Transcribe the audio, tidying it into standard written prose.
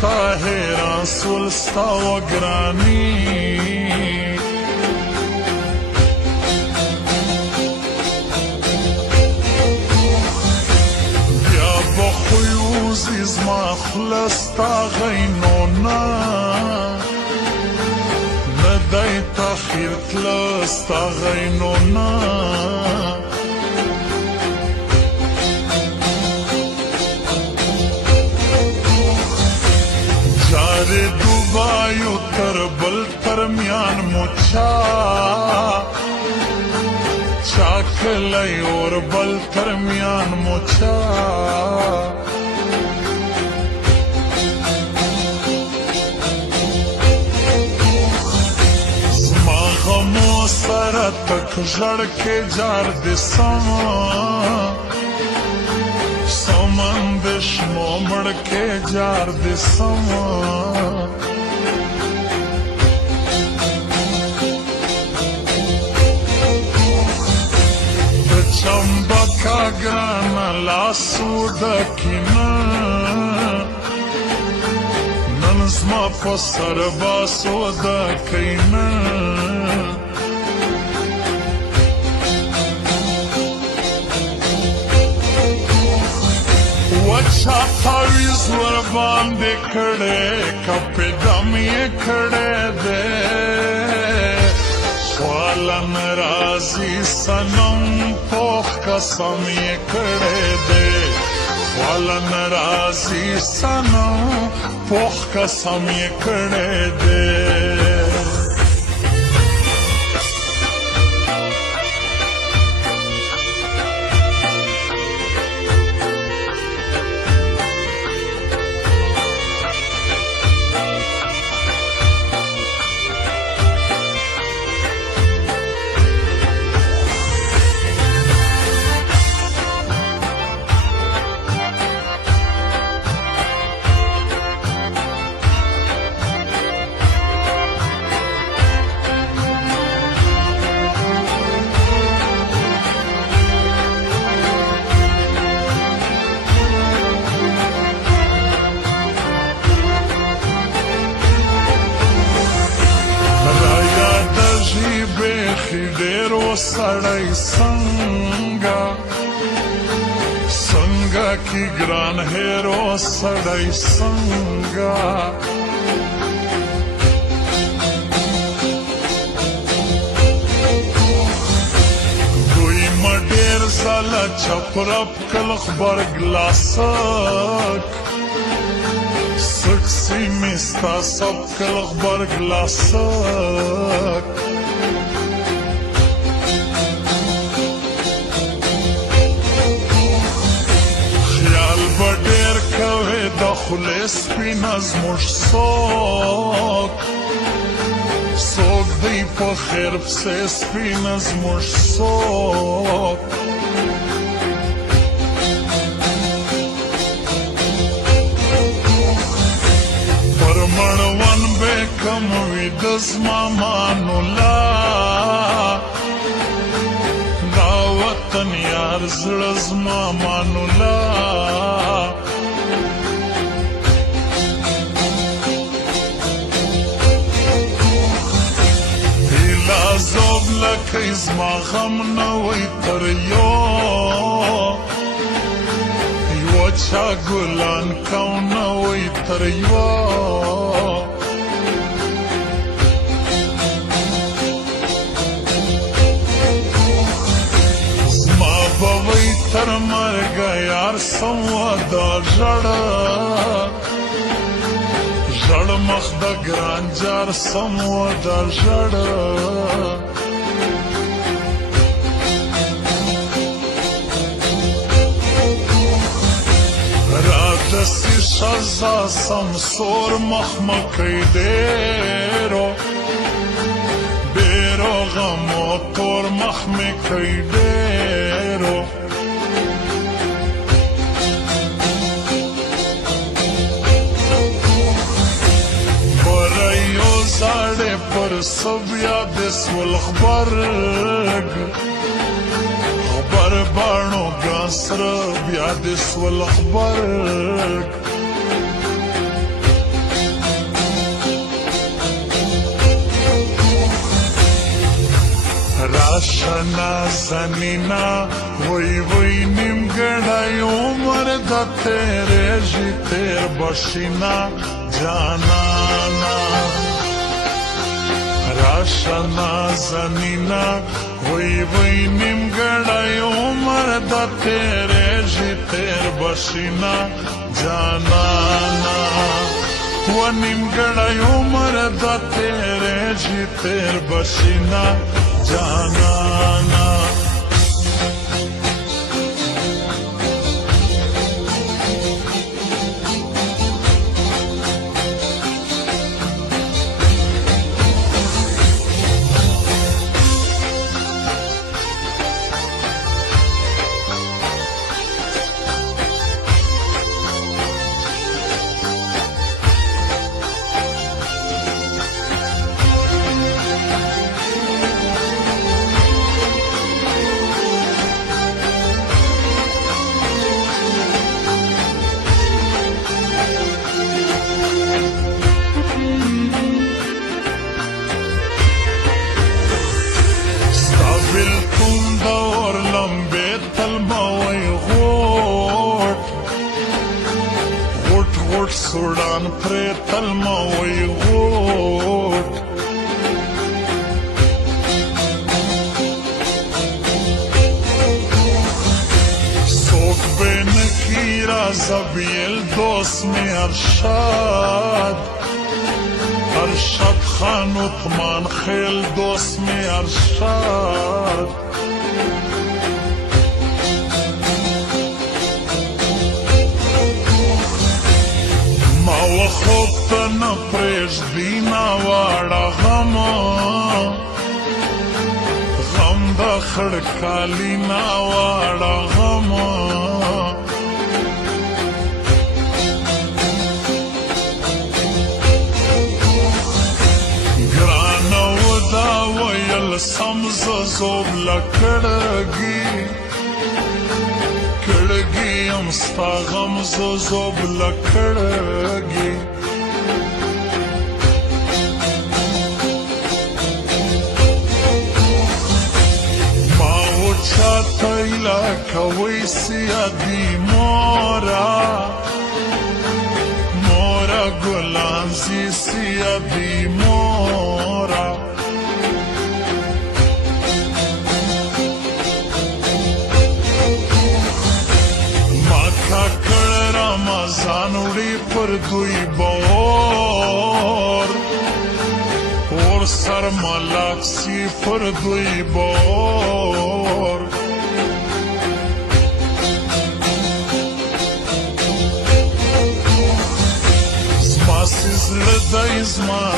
تا حیران سول ستا وګراني بیا به خو یوزي زما خوله ستا غینونه نه دی تاخیر تله ستا غینونه جارې دوبایو تر بل ترمیان مو چا کلی اور بل ترمیان مو زما غمو سره تک ژړ کې جار دې سمن د شمو مړ کې جار دې د چمبکا ګرانه لاسو ډکینه نن زما په سر باسو ډکینه وچا تاویز ورباندې کړې کپې دم یې کړې دې خواله ناراضي صنم پوخ قسم یې کړې دې خواله ناراضي صنم پوخ قسم یې کړې دې ډېرو سړی څنګه کی ګران هیرو سړی څنګه دوی ما ډېر ځله چپرپ کل غبرګ لاسک سکسی می ستا سب کل غبرګ لاسک خله سپینه زموږ څوک دی په خیر پسې سپینه زموږ څوک پر مړوند به کم ویده زما مانولا دا وطن یار زړه زما مانولا زوب لکه زما غم نه وی تر یو چا ګلان کو نه وی تر زما به وی تر مرګه یار سمه دا ژړ مخ د ګران جار سمو د ژړ رادسي شزا سمسور مخمکی ډېرو غمو تور مخمکی ډېرو زاړه پر سب یاد سول خبر باڼو ګاسر بیا د سول خبر راشنا زنینا وی نیمګړی عمر د تیریږي تیر بشینا جانانا راشنا زنینا وی نیمګړی عمر د تیریږي تیر بشینا جانانا و نیمګړی عمر د تیریږي تیر بشینا جانانا بالکل دور لمبے تلموی غوٹ غوٹ غوٹ سوڑان پری تلموی غوٹ سوک بین کی رازبیل دوست میں ارشاد ارشد خان عثمان خیل دوست میں ارشاد ما و خوب تا نپریږدي ناواړه غمه غم د خړکالي ناواړه غمه سمز زوب لکڑگی کڑگی امستا غمز زوب لکڑگی ماو چاہتا کوئی سیادی مورا مورا گلانزی سیادی مورا رمضانوڑی پر دوی بور اور سر ملاکسی پر دوی بور زما سیزل دای زما